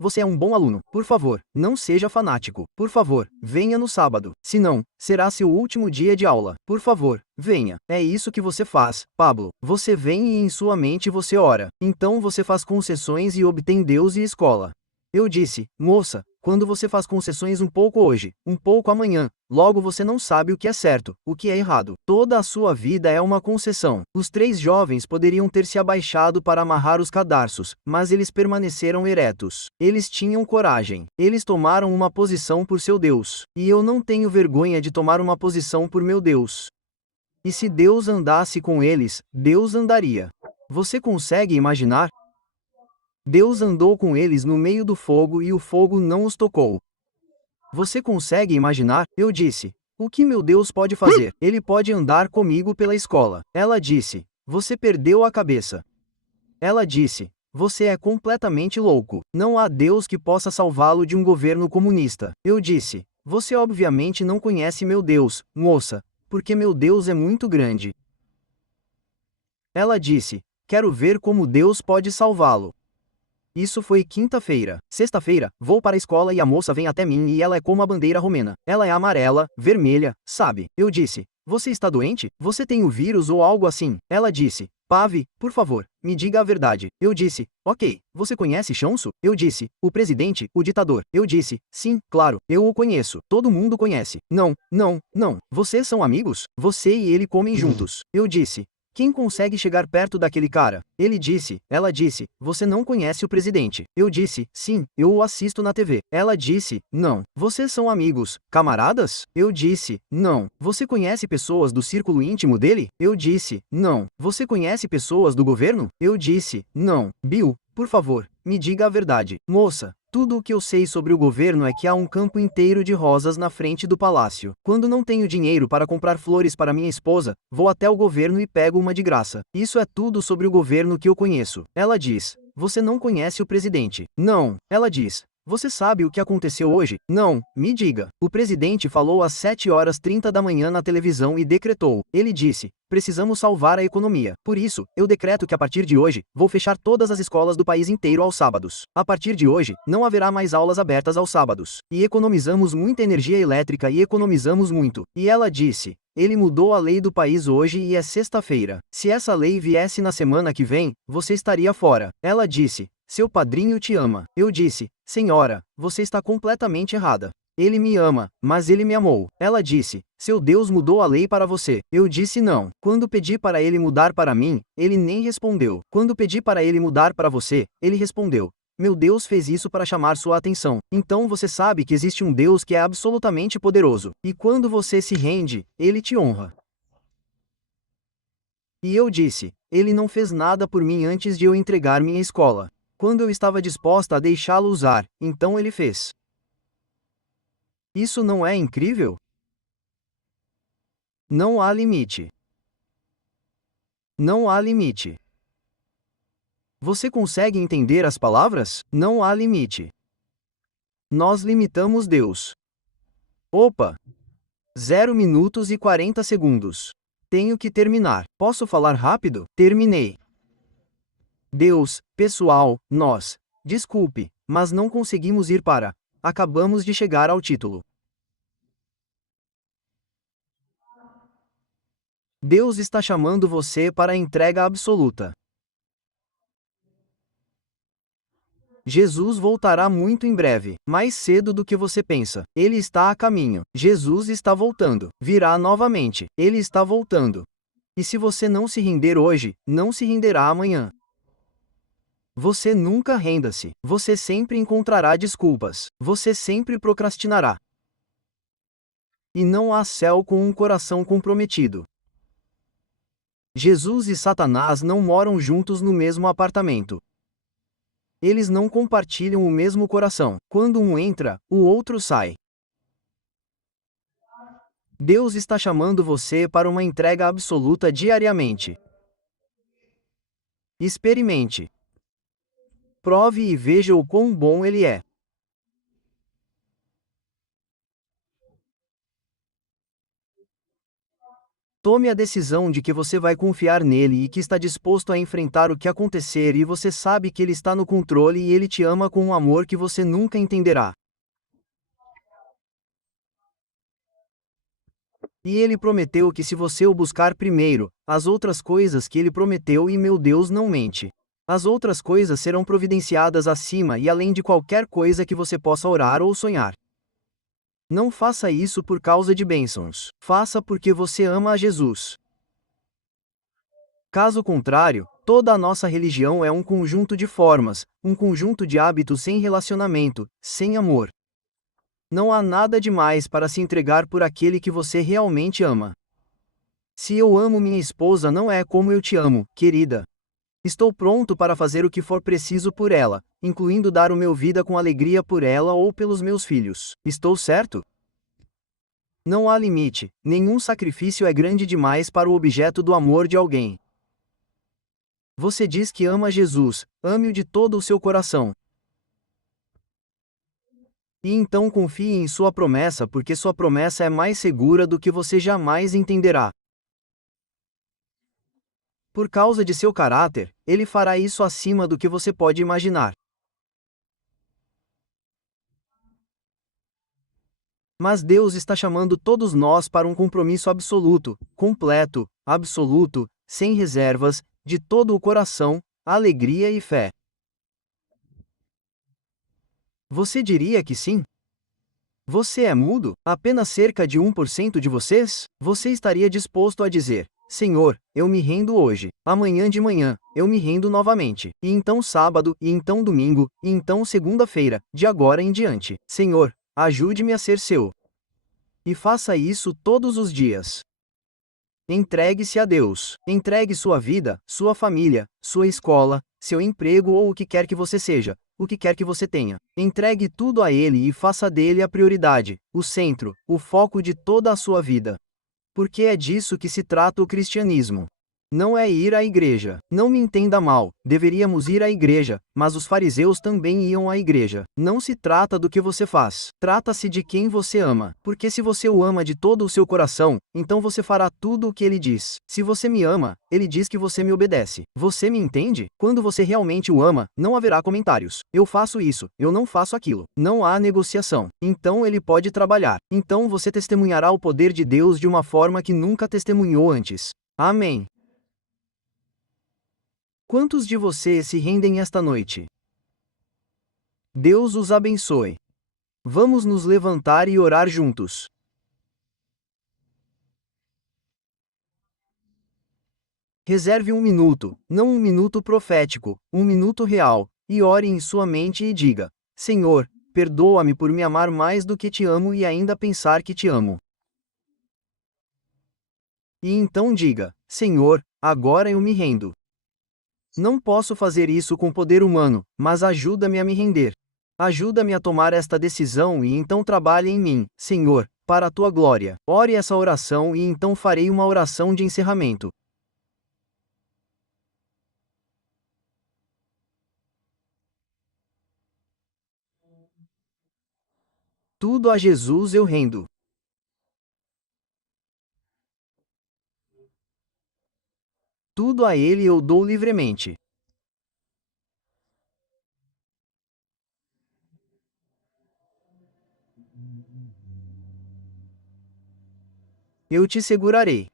você é um bom aluno. Por favor, não seja fanático. Por favor, venha no sábado. Senão, será seu último dia de aula. Por favor, venha. É isso que você faz, Pablo. Você vem e em sua mente você ora. Então você faz concessões e obtém Deus e escola. Eu disse: moça, quando você faz concessões um pouco hoje, um pouco amanhã, logo você não sabe o que é certo, o que é errado. Toda a sua vida é uma concessão. Os 3 jovens poderiam ter se abaixado para amarrar os cadarços, mas eles permaneceram eretos. Eles tinham coragem. Eles tomaram uma posição por seu Deus. E eu não tenho vergonha de tomar uma posição por meu Deus. E se Deus andasse com eles, Deus andaria. Você consegue imaginar? Deus andou com eles no meio do fogo e o fogo não os tocou. Você consegue imaginar? Eu disse: o que meu Deus pode fazer? Ele pode andar comigo pela escola. Ela disse: você perdeu a cabeça. Ela disse: você é completamente louco. Não há Deus que possa salvá-lo de um governo comunista. Eu disse: você obviamente não conhece meu Deus, moça, porque meu Deus é muito grande. Ela disse: quero ver como Deus pode salvá-lo. Isso foi quinta-feira. Sexta-feira, vou para a escola e a moça vem até mim e ela é como a bandeira romena. Ela é amarela, vermelha, sabe? Eu disse: você está doente? Você tem o vírus ou algo assim? Ela disse: Pave, por favor, me diga a verdade. Eu disse: ok, você conhece Chonso? Eu disse: o presidente, o ditador. Eu disse: sim, claro, eu o conheço. Todo mundo conhece. Não, não, não. Vocês são amigos? Você e ele comem juntos. Eu disse: quem consegue chegar perto daquele cara? Ela disse, você não conhece o presidente. Eu disse, sim, eu o assisto na TV. Ela disse, não. Vocês são amigos, camaradas? Eu disse, não. Você conhece pessoas do círculo íntimo dele? Eu disse, não. Você conhece pessoas do governo? Eu disse, não. Bill, por favor, me diga a verdade. Moça, tudo o que eu sei sobre o governo é que há um campo inteiro de rosas na frente do palácio. Quando não tenho dinheiro para comprar flores para minha esposa, vou até o governo e pego uma de graça. Isso é tudo sobre o governo que eu conheço. Ela diz: você não conhece o presidente. Não. Ela diz: você sabe o que aconteceu hoje? Não, me diga. O presidente falou às 7h30 da manhã na televisão e decretou. Ele disse: precisamos salvar a economia. Por isso, eu decreto que a partir de hoje, vou fechar todas as escolas do país inteiro aos sábados. A partir de hoje, não haverá mais aulas abertas aos sábados. E economizamos muita energia elétrica e economizamos muito. E ela disse: ele mudou a lei do país hoje e é sexta-feira. Se essa lei viesse na semana que vem, você estaria fora. Ela disse: seu padrinho te ama. Eu disse: senhora, você está completamente errada. Ele me ama, mas ele me amou. Ela disse: seu Deus mudou a lei para você. Eu disse não. Quando pedi para ele mudar para mim, ele nem respondeu. Quando pedi para ele mudar para você, ele respondeu: meu Deus fez isso para chamar sua atenção. Então você sabe que existe um Deus que é absolutamente poderoso. E quando você se rende, ele te honra. E eu disse: ele não fez nada por mim antes de eu entregar minha escola. Quando eu estava disposta a deixá-lo usar, então ele fez. Isso não é incrível? Não há limite. Não há limite. Você consegue entender as palavras? Não há limite. Nós limitamos Deus. Opa! 0 minutos e 40 segundos. Tenho que terminar. Posso falar rápido? Terminei. Deus, pessoal, nós. Desculpe, mas não conseguimos ir para. Acabamos de chegar ao título. Deus está chamando você para a entrega absoluta. Jesus voltará muito em breve, mais cedo do que você pensa. Ele está a caminho. Jesus está voltando. Virá novamente. Ele está voltando. E se você não se render hoje, não se renderá amanhã. Você nunca renda-se. Você sempre encontrará desculpas. Você sempre procrastinará. E não há céu com um coração comprometido. Jesus e Satanás não moram juntos no mesmo apartamento. Eles não compartilham o mesmo coração. Quando um entra, o outro sai. Deus está chamando você para uma entrega absoluta diariamente. Experimente. Prove e veja o quão bom ele é. Tome a decisão de que você vai confiar nele e que está disposto a enfrentar o que acontecer e você sabe que ele está no controle e ele te ama com um amor que você nunca entenderá. E ele prometeu que se você o buscar primeiro, as outras coisas que ele prometeu e meu Deus não mente. As outras coisas serão providenciadas acima e além de qualquer coisa que você possa orar ou sonhar. Não faça isso por causa de bênçãos. Faça porque você ama a Jesus. Caso contrário, toda a nossa religião é um conjunto de formas, um conjunto de hábitos sem relacionamento, sem amor. Não há nada demais para se entregar por aquele que você realmente ama. Se eu amo minha esposa, não é como eu te amo, querida. Estou pronto para fazer o que for preciso por ela, incluindo dar o meu vida com alegria por ela ou pelos meus filhos. Estou certo? Não há limite, nenhum sacrifício é grande demais para o objeto do amor de alguém. Você diz que ama Jesus, ame-o de todo o seu coração. E então confie em sua promessa porque sua promessa é mais segura do que você jamais entenderá. Por causa de seu caráter, ele fará isso acima do que você pode imaginar. Mas Deus está chamando todos nós para um compromisso absoluto, completo, absoluto, sem reservas, de todo o coração, alegria e fé. Você diria que sim? Você é mudo? Apenas cerca de 1% de vocês? Você estaria disposto a dizer: Senhor, eu me rendo hoje. Amanhã de manhã, eu me rendo novamente. E então sábado, e então domingo, e então segunda-feira, de agora em diante. Senhor, ajude-me a ser seu. E faça isso todos os dias. Entregue-se a Deus. Entregue sua vida, sua família, sua escola, seu emprego ou o que quer que você seja, o que quer que você tenha. Entregue tudo a Ele e faça dele a prioridade, o centro, o foco de toda a sua vida. Porque é disso que se trata o cristianismo. Não é ir à igreja. Não me entenda mal, deveríamos ir à igreja, mas os fariseus também iam à igreja. Não se trata do que você faz, trata-se de quem você ama. Porque se você o ama de todo o seu coração, então você fará tudo o que ele diz. Se você me ama, ele diz que você me obedece. Você me entende? Quando você realmente o ama, não haverá comentários. Eu faço isso, eu não faço aquilo. Não há negociação. Então ele pode trabalhar. Então você testemunhará o poder de Deus de uma forma que nunca testemunhou antes. Amém. Quantos de vocês se rendem esta noite? Deus os abençoe. Vamos nos levantar e orar juntos. Reserve um minuto, não um minuto profético, um minuto real, e ore em sua mente e diga: Senhor, perdoa-me por me amar mais do que te amo e ainda pensar que te amo. E então diga: Senhor, agora eu me rendo. Não posso fazer isso com poder humano, mas ajuda-me a me render. Ajuda-me a tomar esta decisão e então trabalhe em mim, Senhor, para a tua glória. Ore essa oração e então farei uma oração de encerramento. Tudo a Jesus eu rendo. Tudo a Ele eu dou livremente. Eu te segurarei.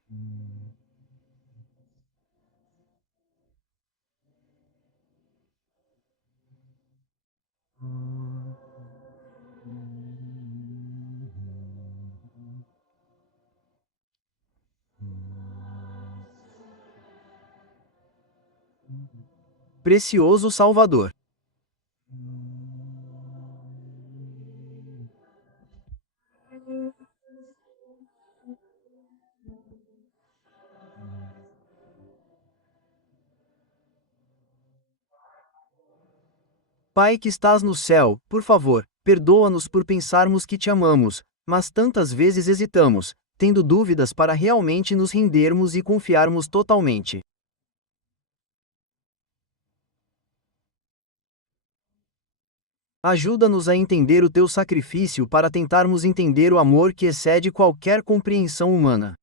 Precioso Salvador. Pai que estás no céu, por favor, perdoa-nos por pensarmos que te amamos, mas tantas vezes hesitamos, tendo dúvidas para realmente nos rendermos e confiarmos totalmente. Ajuda-nos a entender o teu sacrifício para tentarmos entender o amor que excede qualquer compreensão humana.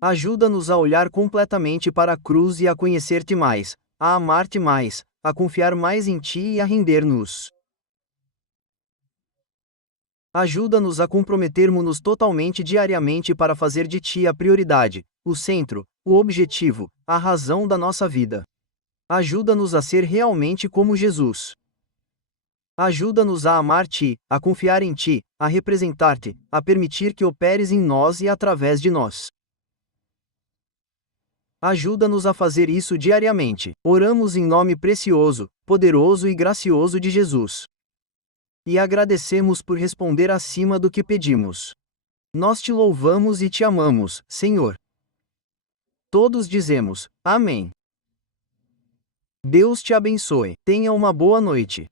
Ajuda-nos a olhar completamente para a cruz e a conhecer-te mais, a amar-te mais, a confiar mais em ti e a render-nos. Ajuda-nos a comprometermos-nos totalmente diariamente para fazer de ti a prioridade, o centro, o objetivo, a razão da nossa vida. Ajuda-nos a ser realmente como Jesus. Ajuda-nos a amar-te, a confiar em ti, a representar-te, a permitir que operes em nós e através de nós. Ajuda-nos a fazer isso diariamente. Oramos em nome precioso, poderoso e gracioso de Jesus. E agradecemos por responder acima do que pedimos. Nós te louvamos e te amamos, Senhor. Todos dizemos, Amém. Deus te abençoe. Tenha uma boa noite.